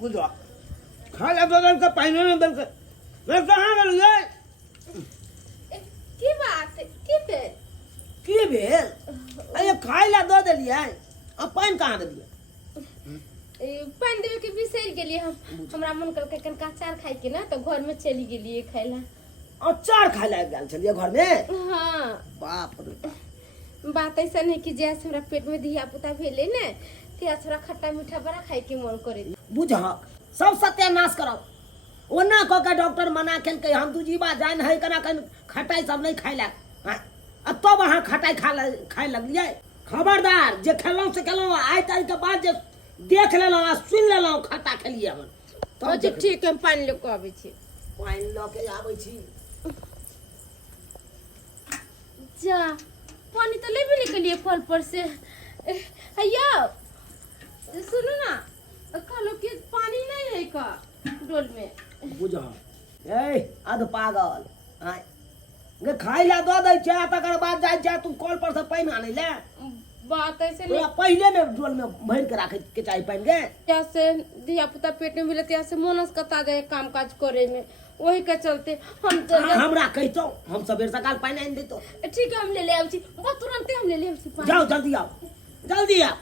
बुझो खा ले बदल का पानी में बदल मैं कहाँ गल गए की बात की भेल की भेल अरे खाई ला दो दे लिया अब पानी कहाँ दे दिया पानी देवे के बिसर गेलिए हम हमरा मन करके कनका अचार खाई के ना तो घर में चली गेलिए खाइला अचार खाई ला गेल चलिए घर में हां बाप रे बात ऐसा नहीं कि जैसे हमरा पेट में दिया पुता भेले ने ते थोड़ा खट्टा मीठा बड़ा खाई के मन करे बुझ सब सत्यानाश करो ओना क के डॉक्टर मना केल के हम दूजीबा जान है कना कन खटाई सब नहीं खाइला अब तो वहां खटाई खाए लगलिए खबरदार जे खेलौ से खेलौ आइ तारीख के बाद जे देख लेलौ आ सुन लेलौ खट्टा खेलिए हम तो ठीक हम पानी ले के आबै छी पानी ल के आबै छी जा पानी तो ले भी निकलिए फल पर से हैया सुनो ना कहलो कि पानी नहीं है का डोल में बुझ ए अध पागल आय गे खाइला दो दे छै तकर बाद जाय छै तू कॉल पर से पानी आनै ले बात ऐसे नहीं पहले में डोल में भर के रखे के चाहिए पानी गे जैसे दिया पुता पेट में मिले तैसे मनस कता जाए काम काज करे में वही के चलते हम तो हमरा कहतो हम सबेर सकाल पानी आन देतो ठीक है हम ले आउ छी बहुत तुरंत हम ले आउ छी पानी जाओ जल्दी आओ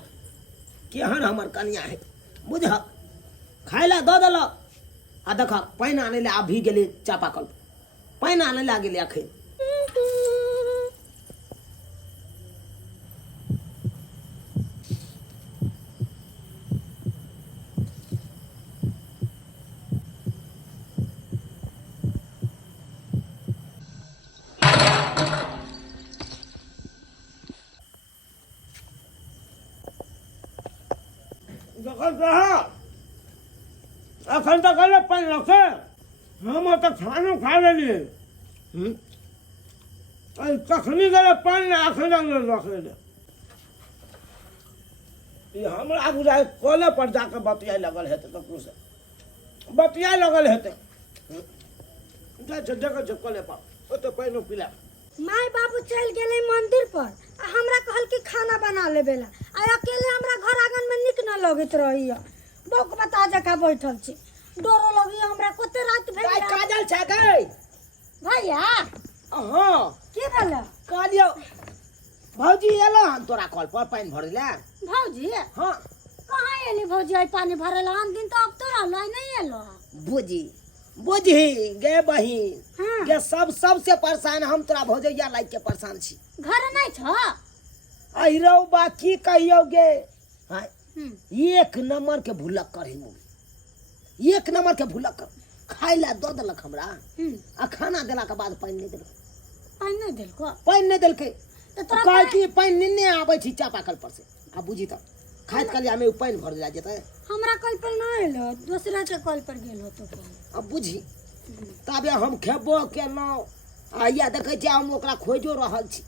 केहन हमर कन्या है बुझ खाइला दो देलो आ देख पानी आने ले आ भी गेले चापाकल पानी आने ले आ गेले अखन अखन तक गले पानी रखे हम तो खाना खा लेलिए तखनी गले पानी अखन रखे ये हमरा बुझाए कले पर जाकर बतिया लगल हेते ककरो से बतिया लगल हेते जगह कले पर ओते पानी पिला माय बाबू चल गेले मंदिर पर आ हमरा कहल कि खाना बना लेबेला आ अकेले हमरा घर आंगन में निक न लगत रहिया बोक बता जका बैठल छी डरो लगी हमरा कोते रात भेल काय काजल छै गई भैया हां की भेला कालियो भौजी एलो हम तोरा कॉल पर पानी भरे ले भौजी हां कहां एली भौजी आई पानी भरेला हम दिन तो अब तो रहलो नहीं एलो बुझी गे बहिन हाँ। गे सबसे परेशान हम तोरा भौजैया लाग के परेशान छी घर नहीं छ अहिरौ बा की कहियो गे हां एक नंबर के भुलक कर ही एक नंबर के भुलक कर खाइ ला दो देलक हमरा आ खाना देला के बाद पानी नहीं देलक पानी नहीं देलकै तो तोरा कह कि पानी नहीं आबै छी चापाकल पर से आ बुझी त खाइत कलिया में पानी भर जा जेतै हमरा कल पर ना एलो दूसरा के कल पर गेल हो तो अब बुझी तबे हम खेबो केनो आइया देखै छी हम ओकरा खोजो रहल छी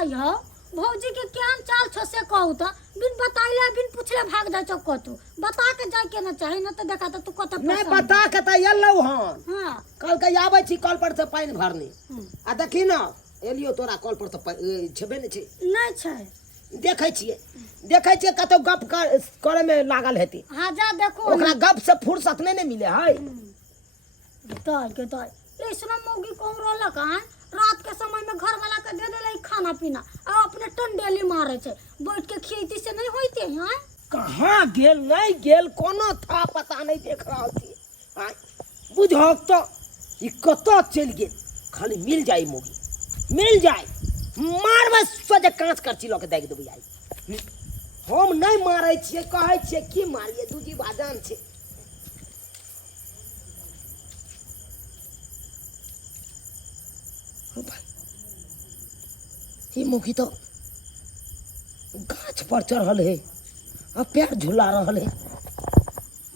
आइयो भौजी के केहन चाल छ से कहू त बिन बताइले बिन पूछले भाग जा चकतो बता के जाय के ना चाहे न त देखा त तू कत नहीं बता के त एलौ हन हां कल के आबै छी कल पर से पानी भरनी आ देखी न एलियो तोरा कल पर से छेबे नहीं छै नहीं छै देखै छियै कतौ गप करे में लागल हेती हां जा देखो ओकरा गप से फुर्सत नहीं मिले है के ले सुनो मौगी कहू रहल कहां रात के समय में घर वाला के दे देले खाना पीना आ अपने टंडेली मारे छै बैठ के खीती से नहीं होइते हैं कहां गेल नहीं गेल कोनो था पता नहीं देख रहल छी हां बुझक तो ई कतो चल गेल खाली मिल जाई मौगी मिल जाई मारबे सोजे कांच करची ल के देख देबै आई हम नहीं मारै छियै कहै छियै की मारिए दूजी बाजान छै ये मुखी तो गाछ पर चढ़ल है अब पैर झुला रहल है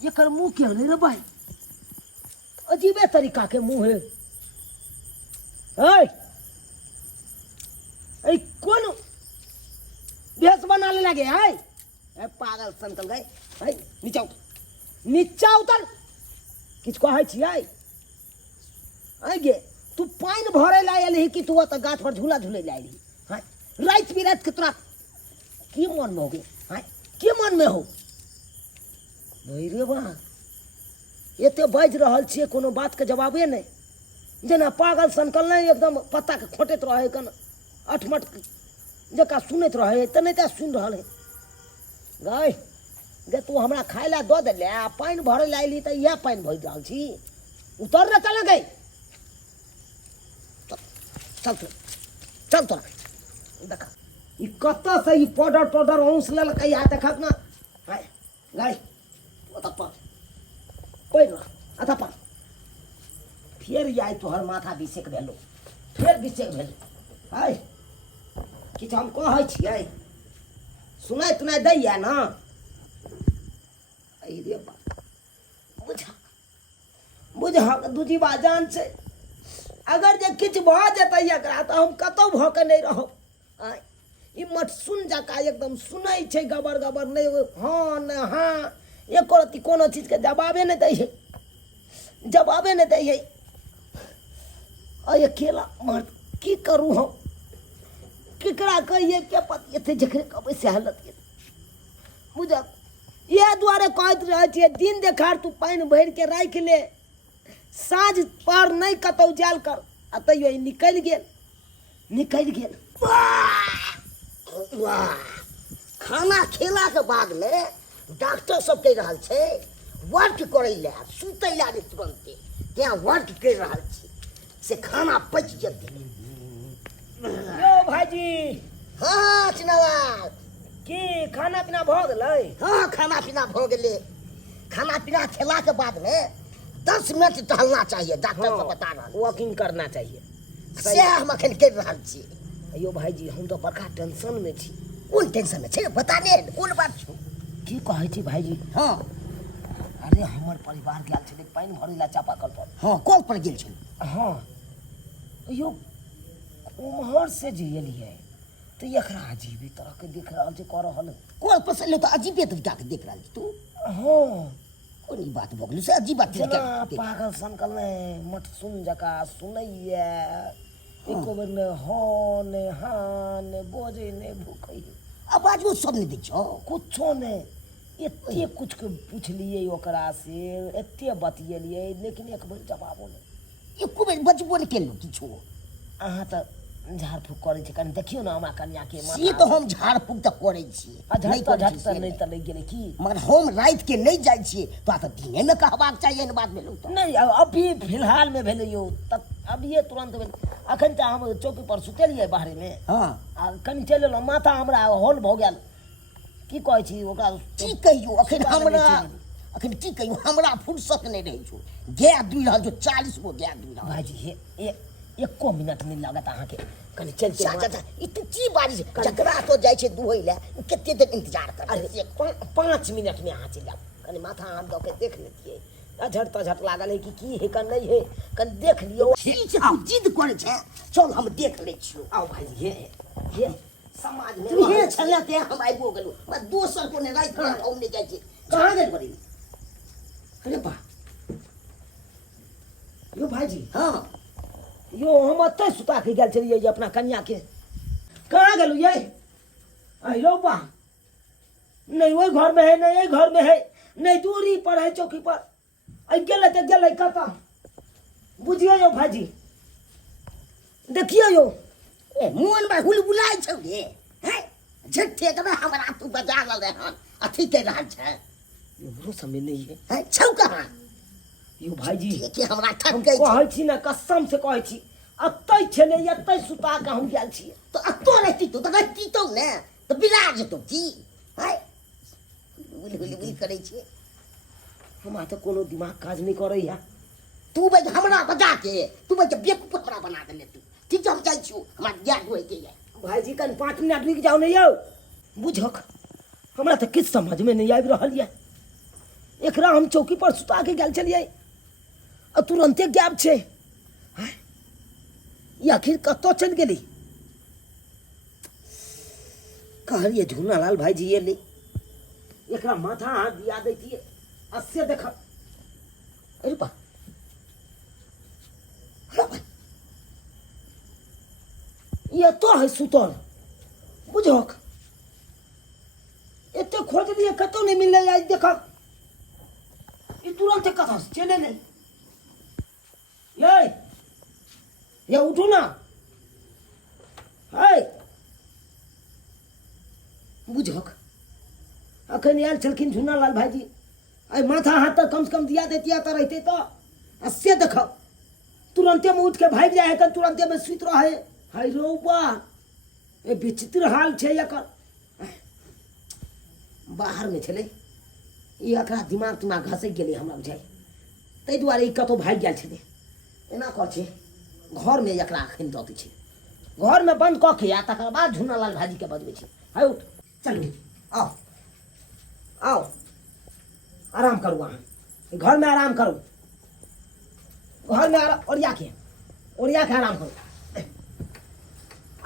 ये कर मुंह के रे भाई अजीबे तरीका के मुंह है ए कौन बेस बना ले लगे है ए पागल संकल गए है नीचा उतर किछ कहै छियै आई गे तू पानी भरे ला एलही कि तू त गाछ पर झूला झूले ला एलही हां रात बिरात के तोरा की मन में हो गए आय की मन में हो रे बा एते बाजि रहल छियै कोनो बात के जवाबे नहीं जेना पागल सनकल नहीं एकदम पत्ता के खोटैत रहे कन अठमट जका सुनैत रहे त नहीं त सुन रहल है गई गे तू हमरा खाय ला दऽ देले आ पानि भरे ला अयली तऽ इएह पानि भरि रहल छी उतर न चल गई चल तू चल तोरा देख ई कतऽ से ई पाउडर पाउडर औंस लेलकै या देखक न हाय गई ओतऽ पढ़ रह अतऽ पढ़ फिर आई तोहर माथा बिसेक भेलो फिर बिसेक भेलो हाय किछु हम कहै छियै सुनाइ तुनाइ दैया ना रे बुझा बुझा दूजीबा जान छै अगर जे किछु भऽ जेतै एकरा तऽ हम कतौ भऽ के नहीं रहब आय ई मटसुन जकाँ एकदम सुनै छै गबर गबर नहीं हाँ ने हाँ एको रत्ती कोनो चीज के जवाबे नहीं दै है जवाबे नहीं दै है अकेला मर्द की करूँ हम केकरा कहिए के पति एते जकरे कहबै से हालत ये बुझल इएह दुआरे कहैत रहै छियै दिन देखार तू पानि भरि के राखि ले साँझ पार नहीं कतौ जायल कर आ तैयो निकलि गेल वाह खाना खेला के बाद में डॉक्टर सब कहि रहल छै वर्क करै ला सुतै ला नहीं तुरंते तें वर्क करि रहल छी से खाना पचि जेतै यो भाईजी हाँ चिनावा की खाना पीना भऽ गेलै हाँ खाना पीना भऽ गेलै खाना पीना खेला के बाद में 10 मिनट टहलना चाहिए डॉक्टर सब बता रहा वॉकिंग करना चाहिए से हम अखन कर रहल छी अयो भाईजी हम तो बड़का टेंशन में छी कोन टेंशन में छै बताने कोन बात छौ की कहै छी भाईजी हाँ अरे हमर परिवार गेल छलै पानि भरै ला चापाकल पर हाँ कल पर गेल छलै हाँ अयो उम्हर से जे एलियै तो एकरा अजीबे तरह के देख रहल छै कह रहल कल पर से ले तो अजीबे तरीका के देख रहल छी तू हाँ कोन ई बात भऽ गेलै से अजीब बात जेना पागल सनकल ने मटसुन जका सुनैया एको बेर ने हाँ ने हाँ ने बजे ने भूकै आवाजो सब नहीं दै छौ कुछो ने एते कुछ के पूछलियै ओकरा से एते बतियेलियै लेकिन एक बेर जवाबो नहीं एको बेर बचबो नहीं केलौ किछो अहाँ तऽ झाड़ फूक करै छै कनि देखियौ ने हमरा कन्या के माथा से तो हम झाड़ फूक तऽ करै छी नहीं तो झट से नहीं तऽ लग गेलै की मगर हम रात के नहीं जाइ छियै तो तऽ दिने में कहबाक चाहिए ने बात भेलौ तऽ नहीं अभी फिलहाल में भेलै यौ तब अभिये तुरंत भेल अखन तऽ हम चौकी पर सुतेलियै बाहरे में हाँ आ कनि चलि एलहुँ माथा हमरा होल भऽ गेल की कहै छी ओकरा की कहियो अखन की कहियो हमरा फुर्सत नहीं रहै छौ गाय दुहि रहल छौ 40 गो गाय दुहि रहल भाईजी हे एको मिनट नहीं लागत अहाँके कनि चल के चाचा ई तो की बारी छै जकरा तो जाइ छै दुहै ला कते देर इंतजार कर अरे 5 मिनट में अहाँ चलि जाओ कनि माथा हाथ दऽ के देख लेतियै अझट तझट लागल है कि की है कन नहीं है कनि देख लियो ठीक छै तू जिद करै छै चल हम देख लै छियो आओ भाईजी हे समाज में तू हे छले ते हम आइबो गेलौ मैं दोसर को ने रात में हम नहीं जाइ छी कहां गेल पड़ी अरे बा यो भाईजी हां यो हम अत्ते सुता के गेल छलियै अपना कन्या के कहाँ गेलू ये अहिलो बा नहीं वही घर में है नहीं यही घर में है नहीं दूरी पर है चौकी पर आई गेले तो गेले कता बुझियो यो भाईजी देखियो यो ए मोहन भाई हुलबुलाइ छौ गे हैं झट्ठे के हमरा तू बजा ल रे हन अथी के रहल छै यो समय नहीं है हैं छौ कहां यो भाईजी के हमरा ठक गई कहै छी ना कसम से कहै छी अत्ते छले अत्ते सुता के हम गेल छी तो अत्तो रहती तो रहती तो ने तो बिराज तो की हैं हुलबुल करै छी हमरा तो कोनो दिमाग काज नहीं करे या तू बज हमरा बजा के तू बज बेवकूफ हमरा बना देले तू ठीक हम जाइ छी हमरा याद होय के है भाईजी कन 5 मिनट रुक जाओ नहीं यौ बुझक हमरा तो किछ समझ में नहीं आबि रहल या एकरा हम चौकी पर सुता के गेल छलियै आ तुरंते गैप छै ये आखिर कतौ चल गेली कहलिए झूनालाल भाईजी ये ले एकरा माथा हाथ दिया दैतिए अस्य देख अरे बा ये तो है सुतल बुझक एते खोज लिए कतौ नहीं मिलले आज देख ई तुरंत कथा चले नहीं ये उठो ना है बुझक अखन आयल छलखिन झुन्नालाल भाईजी आई माथा हाथ तक कम से कम दिया देतिया तो रहते तो अस्य देख तुरंते में उठ के भाग जाए है तुरंते में सुत रहे हाय रौबा ए विचित्र हाल छे एकर बाहर में छले ई एकरा दिमाग घसक गेलै हमरा बुझाइ तै दुआरे ई कतौ भाग गेल छले एना कर छे घर में एकरा अखन दऽ दै छै घर में बंद कऽ के आ तकर बाद झुन्नालाल भाईजी के बजबै छै हाय उठ चलू आओ आओ आराम करू अहाँ घर में आराम करू घर में ओरिया के आराम करू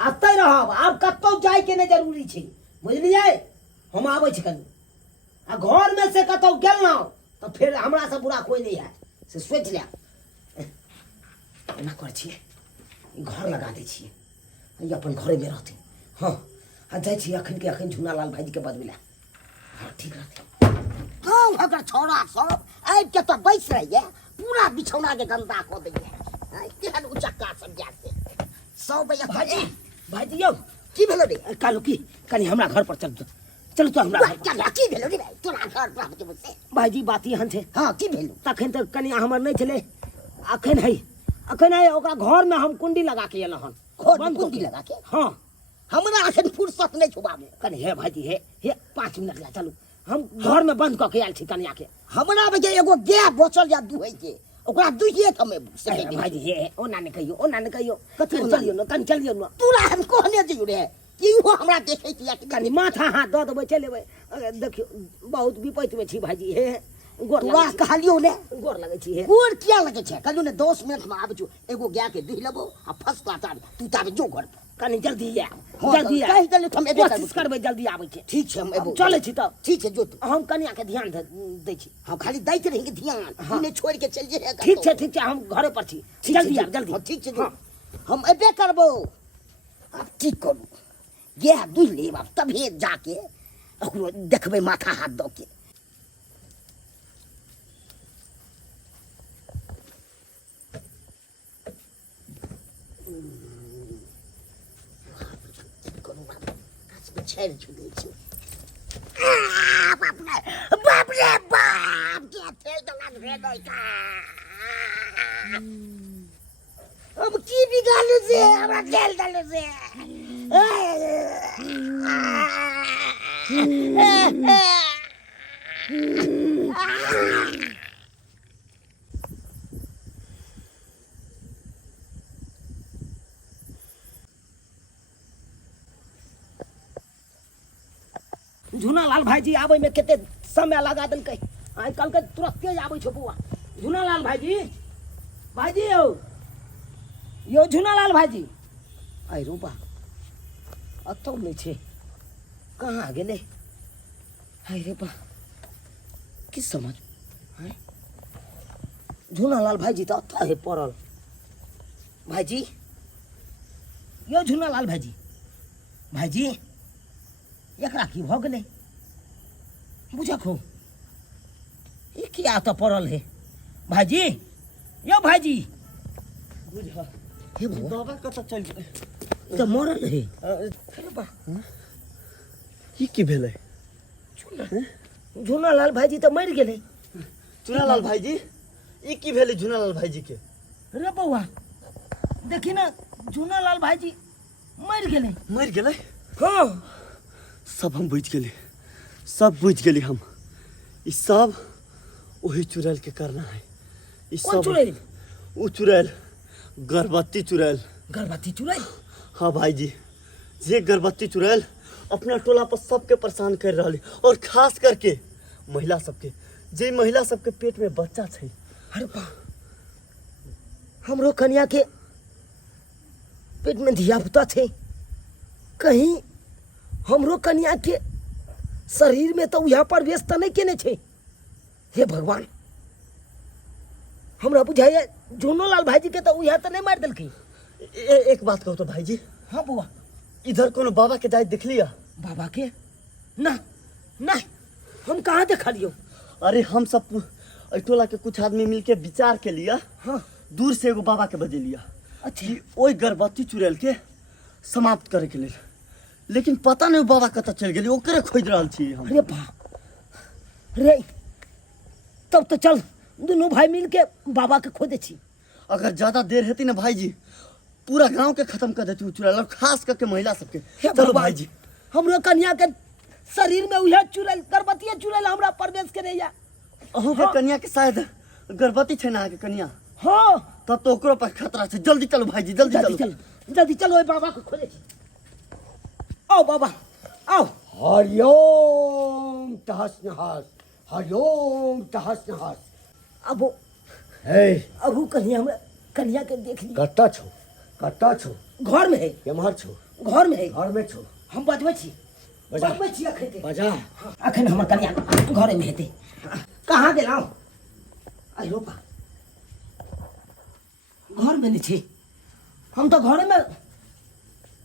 आते रहब आब कतौ जाय के नहीं जरूरी छै बुझलियै हम आबै छी कनी आ घर में से कतौ गेलौं तो फिर हमरा से बुरा कोई नहीं है से सोच ले एना कर छियै घर लगा दै छियै ई अपन घरे में रहते हाँ आ जाइ छी अखन के अखन झुन्नालाल भाईजी के बजबै ला हाँ ठीक रहते गाँव घर छौड़ा सब आबि के तो बैस रहिए पूरा बिछौना के गंदा कऽ दैये केहन उचक्का सब जाते सब भाईजी यौ की भेलो रे कालू की कनी हमरा घर पर चल चल तो हमरा घर की भेलो रे तोरा घर पर आबे मुझसे भाईजी बात एहन छै हां की भेलो तखन त कनी हमर नहीं छले अखन है ओकरा घर में हम कुंडी लगा के एलहन बंद कुंडी लगा के हां हमरा अखन फुर्सत नहीं छुबाबे कनी हे भाईजी हे 5 मिनट ला चलू हम घर में बंद क के आयल छी कनिया के हमरा बजे एगो गाय बचल या दुहै के ओकरा दुहिए त हमें सके भाईजी हे ओना ने कहियो कथि चलियो न कन चलियो न तोरा हम कहने जइयो रे कि वो हमरा देखै छी कनी माथा हाथ द देबै चलेबै देखियो बहुत विपत्ति में छी भाईजी हे गोर कहलियो ने गोर लगै छी हे गोर किया लगै छै कहलियो ने 10 मिनट में आबै छु एगो गाय के दुहि लेबो आ फसका तार तू ताबे जो घर कनी जल्दी आ कहि देलियो हम एबे कोशिश करबै जल्दी आबै छै ठीक छै हम एबो चलै छी त ठीक छै जो हम कनिया के ध्यान दै छी हम खाली दैत रही के ध्यान इने छोड़ के चल जे ठीक छै हम घरे पर छी जल्दी आ जल्दी ठीक छै हम एबे करबो अब की करू गाय दुहि लेब अब तभी जाके ओकरो देखबै माथा हाथ द के छेड़ छुदै छै बाप रे बाप क्या खेल दलान भेलै का अब की बिगाड़ू से हमरा खेल दले से झुन्नालाल भाईजी आबै में केते समय लगा देलकै आइ काल के तुरंते आबै छौ बुआ झुन्नालाल भाईजी यो झुन्नालाल भाईजी आइ रूपा अतौ नहीं छे कहाँ गेले हाय रे बा की समझ झुन्नालाल भाईजी तो अतः है पड़ल भाईजी यो झुन्नालाल भाईजी एकरा की भ गेलै बुझक हो ई किया तो पड़ल है भाईजी यो भाईजी बुझ हे बाबा कत चल गेलै त मरल है अरे बा ई की भेलै झुन्नालाल भाईजी तो मर गेलै झुन्नालाल भाईजी ई की भेलै झुन्नालाल भाईजी के रे बौआ देखी ना झुन्नालाल भाईजी मर गेलै हाँ सब हम बुझ गेली हम ई सब वही चुड़ैल के करना है ई कौन सब चुड़ैल वो चुड़ैल गर्भवती चुड़ैल हाँ भाईजी जे गर्भवती चुड़ैल अपना टोला पर सबके परेशान कर रही और खास करके महिला सबके जे महिला सबके पेट में बच्चा छै अरे बा हमरो कन्या के पेट में धिया पुता थे कहीं हमरो कन्या के शरीर में तो यहाँ प्रवेश तो नहीं केने छे हे भगवान हमरा बुझाइए झुन्नालाल भाईजी के तो यहाँ तो नहीं मार दिलकै एक बात कहू तो भाईजी हाँ बुआ इधर कोनो बाबा के जाए देख लिया? बाबा के ना ना हम कहाँ देखा लियो। अरे हम सब टोला के कुछ आदमी मिलके विचार के लिया, हाँ दूर से एगो बाबा के बजे लिया अच्छा कि ओई गर्भवती चुड़ैल के समाप्त करे के लिए। लेकिन पता नहीं बाबा कत चल गेली, ओकरे खोज रहल छी हम। अरे बाप रे, तब तो चल दोनों भाई मिल के बाबा के खोदे छी। अगर ज्यादा देर हेती ना भाईजी, पूरा गांव के खत्म कर देती चुड़ैल, और खास करके महिला सबके। हे चलो भगवान, भाईजी। हमरो कन्या के शरीर में उहे चुड़ैल गर्भवती चुड़ैल हमरा प्रवेश करे या। अहू के कन्या के शायद गर्भवती छे ना के कन्या, हाँ तब तो ओकरो पर खतरा छे। जल्दी चलो भाईजी, जल्दी जल्दी चलो। चल जल्दी चलो, ओए बाबा को खोजे छी। आओ बाबा आओ। हरिओम तहस नहस, हरिओम तहस नहस। अब हे अबू कन्या हमरा कन्या के देख ली। कत्ता छो, कत्ता छो? घर में है, केम्हर छो? घर में है। घर में छो? हम बजबै छी, बजा। बजबै छी अखन। बजा। अखन हमर कन्या घरे में हेतै। कहाँ गेलौ? आइलो बा घर में नहीं छी। हम तो घरे में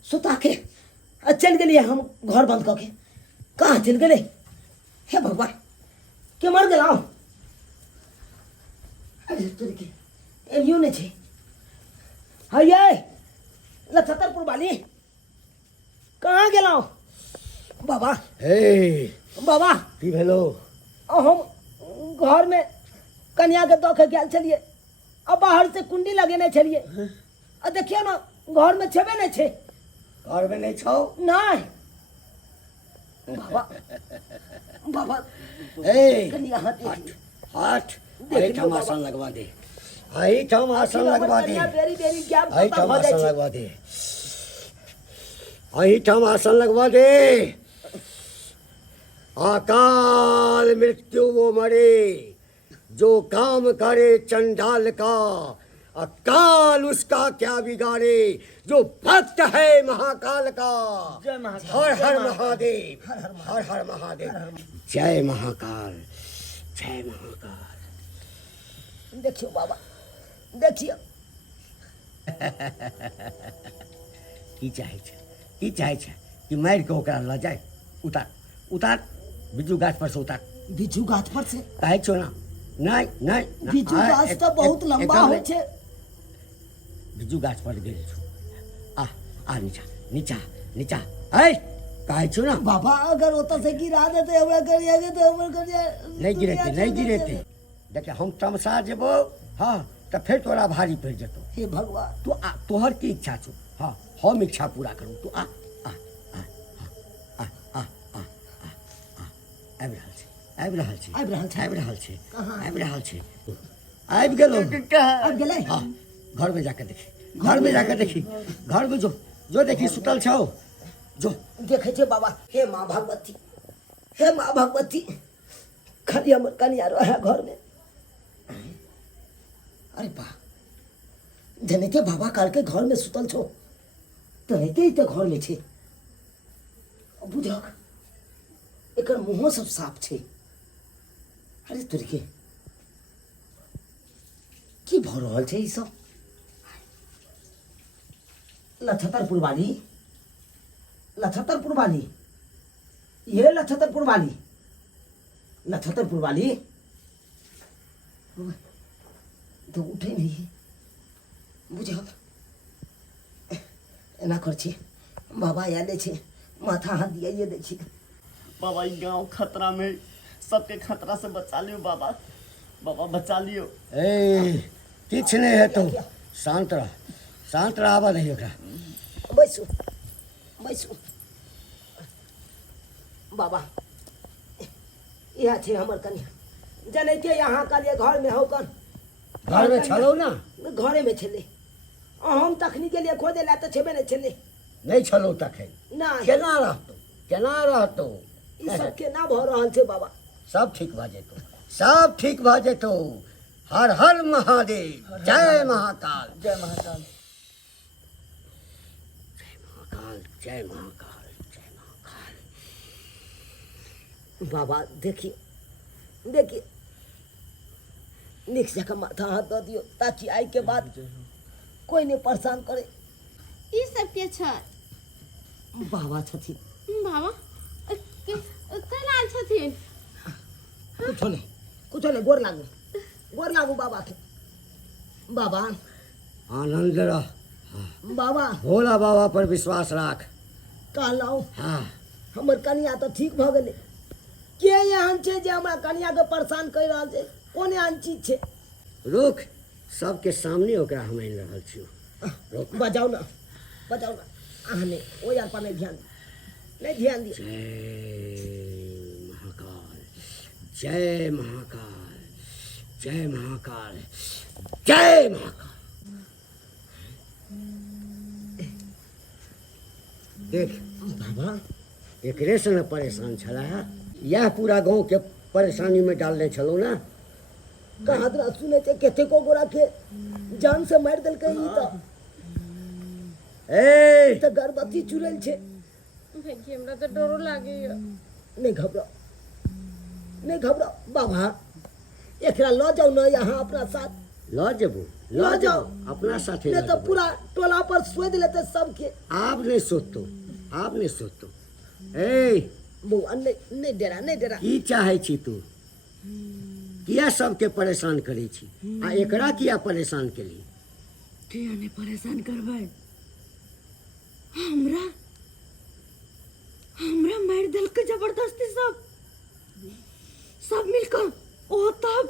सुता के चल गेलिए, हम घर बंद करके। कहाँ चल गेले? हे भगवान, के मर गेलौ? अरे तोरी के एलियो नहीं छी। हइये लछतरपुर वाली कहाँ गेलौ? बाबा हे बाबा की भेलो? हम घर में कन्या के दऽ के गेल छलिए, अब बाहर से कुंडी लगेने छलिए, आ देखियो ना घर में छेबे नहीं छे। घर में नहीं छो? नहीं बाबा बाबा हे कन्या हाथ देख। हट, देख आई लियो ठम बाबा। आसन लगवा दे, आई ठम आसन लगवा दे, कन्या बेरी बेरी ज्ञान आई पता ठम भऽ जाइ आसन छै। लगवा दे, आई ठम आसन लगवा दे। अकाल मृत्यु वो मरे जो काम करे चंडाल का, अकाल उसका क्या बिगाड़े जो भक्त है महाकाल का। जय महाकाल, हर जय हर महाकाल। महादेव, हर हर महादेव, जय महाकाल, जय महाकाल। देखियो बाबा देखियो। की चाहे छै, की चाहे छै कि मारि के ओकरा लऽ जाए? उतार उतार, बिज्जू गाछ पर से उतार। बिजू गाछ पर से? कहै छौ ना? नहीं नहीं, बिजू गाछ तो बहुत लंबा होइ छै। बिज्जू गाछ पर गेल छौ। आ नीचा नीचा नीचा, ऐ कहै छौ ना? बाबा अगर ओतऽ से गिरा देते हमरा करिया के तो हमर करिया नहीं गिरेते, नहीं गिरेते। देखे हम तमसा जेबो, हाँ तो फिर तोरा भारी पड़ जेतौ। हे भगवान, तू आ, तोहर की इच्छा छौ? हाँ हम इच्छा पूरा करूँ। तू आ आ आ आ आ आ आ आबि रहल छै, आबि रहल छै, आबि रहल छै। आबि रहल छै, कहाँ? आबि रहल छै, आबि गेलौ। आबि गेलै? हाँ घर में जाकर देखी, घर में जाकर देखी, घर में जो जो देखी सुतल छौ जो। देखे छे बाबा। हे माँ भगवती, हे माँ भगवती, खाली हमर कन्या रहे घर में। अरे बा जनते बाबा काल के घर में सुतल छो, तनते ही तो घर में छे। बुझक एकर मुँह सब साफ छे। अरे तोरी के की भऽ रहल छै ई सब? लछतरपुर वाली, लछतरपुर वाली, ये लछतरपुर वाली, लछतरपुर वाली तो उठे नहीं। बुझक एना कर छी, बाबा आले छे, माथा हाथ दिया दै छी। बाबा ई गांव खतरा में, सबके खतरा से बचा लियो बाबा, बाबा बचा लियो। ए किछ नहीं है, तो शांत रह, शांत रह, आवा नहीं ओकरा। बैसू बैसू बाबा, यह छे हमर कन्या। जनते यहाँ कालिए घर में होकन, घर में छलौ ना? घरे में छले। हम तखनी के लिए खोजे ला तो छेबे नहीं छले। नहीं छलौ तखन? ना केना रहतौ, केना रहतौ? ई सब केना भऽ रहल छै बाबा? सब ठीक भऽ जेतौ, सब ठीक भऽ जेतौ। हर हर महादेव, जय महाकाल, जय महाकाल, जय महाकाल, जय महाकाल, जय महाकाल। बाबा देखिए देखिए, निक जगह माथा हाथ दऽ दियो, ताकि आई के बाद कोई नहीं परेशान करे। ई सब के छ? बाबा छथिन बाबा कैला आयल छथिन? कुछो नहीं गोर लागू बाबा के। बाबा आनंद रह, बाबा भोला बाबा पर विश्वास राख। कहलौं हाँ हमर कनिया तो ठीक भ गेलै। के एहन छै जे हमरा कनिया के परेशान कर रहल छै? कोन एहन चीज छै? रुक, सबके सामने ओकरा हम आनि रहल छियौ। रुक, बजाओ ना अहाँ नहीं ओ यार पर नहीं ध्यान दिया। जय महाकाल, जय महाकाल, जय महाकाल, जय महाकाल। देख बाबा एकरे से न परेशान छला है, यह पूरा गांव के परेशानी में डालने छलो ना। कहाँ तरा सुने छे केते को गोरा के जान से मार देल कहीं ए तो गर्भवती चुरल छे। भाई हमरा तो डरो लागे। नहीं घबराओ बाबा एकरा लो जाओ ना यहाँ अपना साथ। लो जबू, लो जाओ अपना साथे नहीं लो तो जबू। पूरा टोला पर सोच लेते सबके। आप नहीं सोचतो। ए बउआ नहीं डरा की चाहे छी तू? किया सबके परेशान करे छी आ एकरा किया परेशान केली? किया ने परेशान करबै? हमरा मार दिल के जबरदस्ती सब मिलकर ओ तब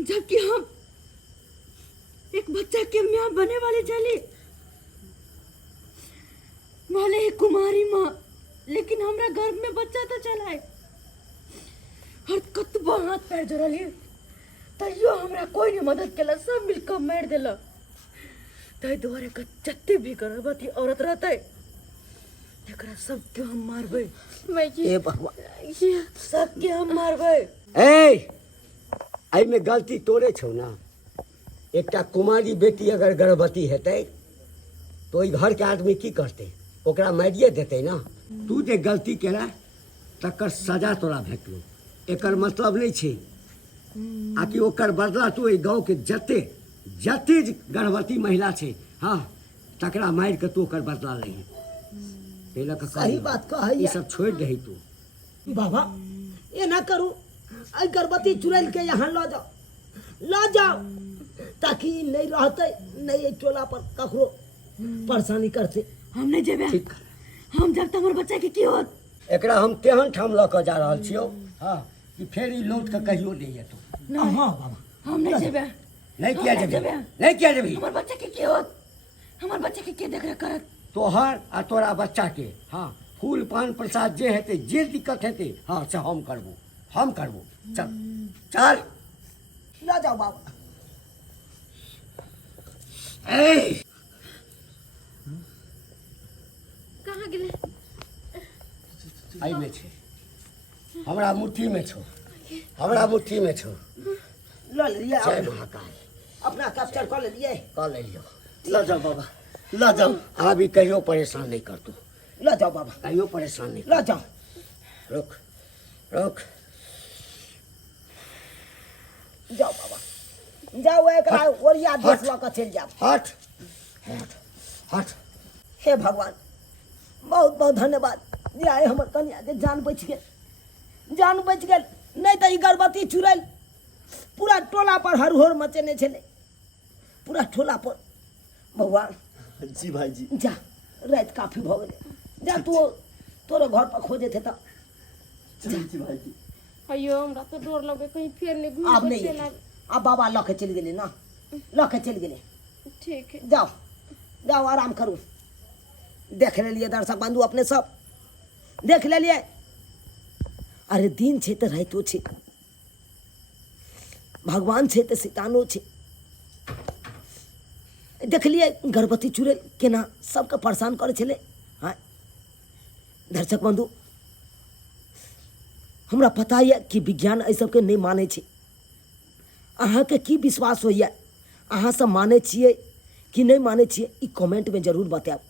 जबकि हम एक बच्चा के मां बने वाले चले भले ही कुमारी माँ, लेकिन हमरा गर्भ में बच्चा तो चला है। हर कतबो हाथ पैर जोड़लिए तैयो हमरा कोई नहीं मदद केला, सब मिलकर मार देला। तै दुआरे का जत्ते भी गर्भवती औरत रहते एकरा सबके हम मारबै। ए भगवान सबके हम मारबै। ए आई में गलती तोरे छौ ना। एकटा कुमारी बेटी अगर गर्भवती हेतै तो ई घर के आदमी की करते? ओकरा मारिए देते ना। तू जे गलती केला तकर सजा तोरा भेटलो। एकर मतलब नहीं छे आ कि ओकर बदला तू ई गांव के जत्ते गर्भवती महिला छे, हाँ तकरा मार के तू ओकर बदला लही। सही बात कहै ये सब छोड़ दही तू। बाबा ये ना करू, आई गर्भवती चुरैल के यहाँ लो जाओ ताकि नहीं रहते नहीं टोला पर ककरो परेशानी करते। हम नहीं जेबे। हम जब तक हमर बच्चा के की होत? एकरा हम तेहन ठाम लऽ कऽ जा रहल छियौ, हाँ कि फेर ई लौट कऽ कहियो नहीं एतौ। हाँ बाबा हम नहीं जेबे। नहीं किया हम नहीं जेबी, जेबे। नहीं किया जेबी। हमर बच्चा के की होत? हमर बच्चा के देख रेख करत? तोहर आ तोरा बच्चा के, हाँ फूल पान प्रसाद जे हेतै, जे दिक्कत हेतै, हाँ से हम करबो। चल लो जाओ बाबा। ए कहाँ गेले? आई में छे, हमरा मुट्ठी में छो। लो लिए जय महाकाल। अपना कैप्चर कर लिए। कऽ लेलियो। ला जाओ बाबा, ला जाओ। अभी कहियो परेशान नहीं कर तू, लो जाओ बाबा, कहियो परेशान नहीं। लो जाओ। रुक जाओ बाबा, जाओ एकरा ओरिया देश लऽ कऽ चलि जाओ। हट। हे भगवान बहुत बहुत धन्यवाद जे आए हमर कन्या के जान बच गेल। नहीं तो ई गर्भवती चुरैल पूरा टोला पर हरहोर मचेने छले, पूरा टोला पर। भगवान जी भाई जी। जा, रात काफी भ गेले। जा तू तोरे घर पर खोजे थे तो जी भाई जी। अयो हमरा तो डर लगे कहीं फिर नहीं घूम अब के नहीं चला। अब बाबा लऽ के चल गेले ना, लऽ के चल गेले। ठीक है। जाओ आराम करू। देख लेलिए दर्शक बंधु, अपने सब देख लेलिए। अरे दिन छे तो रातो छे, भगवान छे तो शैतानो छे। देखलिए गर्भवती चुड़ैल केना सबके परेशान करे छले। हाँ दर्शक बंधु, हमरा पता है कि विज्ञान एहि सबके नहीं माने छे। अहाँ के की विश्वास होइए? अहाँ सब माने छिए कि नहीं माने छिए? ई कमेंट में जरूर बताएब।